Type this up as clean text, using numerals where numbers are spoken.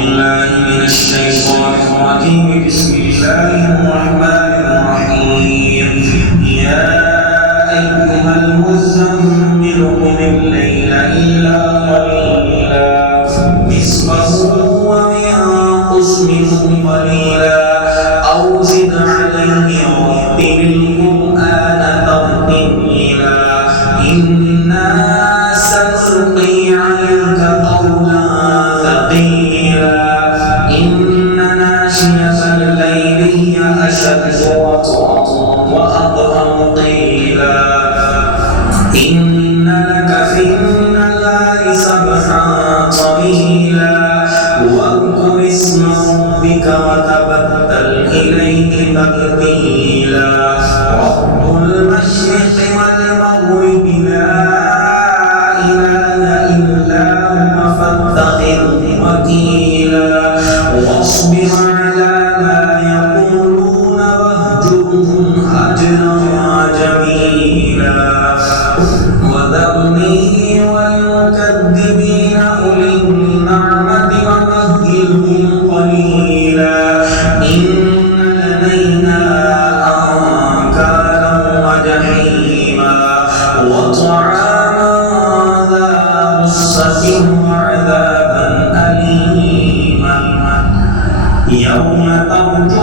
بالله من الشيطان الرجيم. بسم الله الرحمن الرحيم. يا أيها المزمل قم الليل إلا قليلا نصفه وانقص منه قليلا أو زد عليه ورتل القرآن ترتيلا إنا سنلقي عليك قولا ثقيلا إن ناشئة الليل هي أشد وطئا وأقوم قيلا إن لك في النهار سبحا طويلا واذكر اسم ربك وتبتل إليه تبتيلا رب المشرق والمغرب لا إله إلا هو فاتخذه وكيلا واصبر على ما يقولون واهجرهم هجرا جميلا وذرني والمكذبين أولي النعمة ومهلهم قليلا إن لدينا أنكالا وجحيما وطعاما ذا غصة وعذابا أليما يوم ترجف